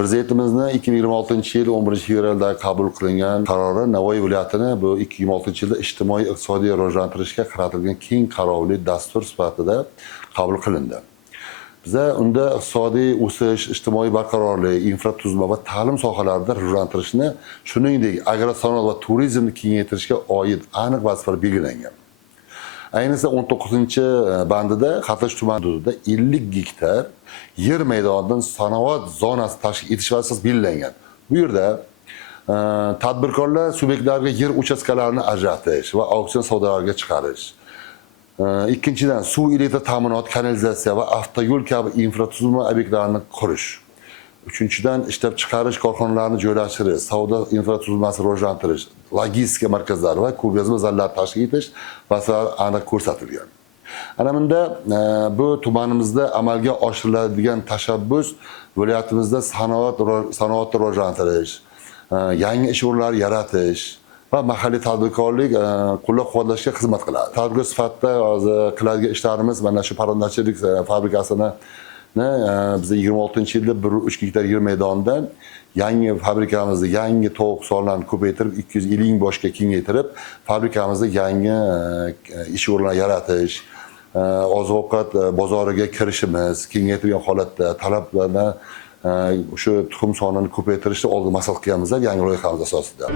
Prezidentimizning 2026-yil 11-fevralda qabul qilingan qarori Navoiy viloyatini bu 2026-yilda ijtimoiy iqtisodiy rivojlantirishga qaratilgan keng qarovli dastur sifatida qabul qilindi. Biza unda iqtisodiy o'sish, ijtimoiy barqarorlik, infratuzilma va ta'lim sohalarida rivojlantirishni, shuningdek agrosanoat va turizmni kengaytirishga oid aniq vazifalar belgilangan. Ayniqsa 19-bandida Qatlash tumani hududida 50 gektar yer maydonidan sanoat zonasi tashkil etish vazifasi belgilangan. Bu yerda tadbirkorlar subyektlarga yer uchastkalarini ajratish va auksion savdolariga chiqarish. Ikkinchidan, suv, elektr ta'minot, kanalizatsiya va avtoyo'l kabi infratuzilma obyektlarini qurish. Uchinchidan, ishlab chiqarish korxonalarini joylashtirish, savdo infratuzilmasini rivojlantirish, logistika markazlari va ko'rgazma zallari tashkil etish vazifalari aniq ko'rsatilgan. Ana bunda bu tumanimizda amalga oshiriladigan tashabbus viloyatimizda sanoatni rivojlantirish, yangi ish o'rinlari yaratish va mahalliy tadbirkorlik qo'llab-quvvatlashga xizmat qiladi. Tadbirkor sifatida hozir qiladigan ishlarimiz mana shu parrandachilik fabrikasini biz 26-yilda 1.3 gektar yer maydonidan yangi fabrikamizni, yangi tovuq sonlarini ko'paytirib 250 boshga kengaytirib, fabrikamizda yangi ish o'rinlari yaratish, oziq-ovqat bozoriga kirishimiz, kengaytirgan holatda talablarni o'sha tuxum sonini ko'paytirishni oldi maqsad qilganmiz yangi loyihamiz asosida.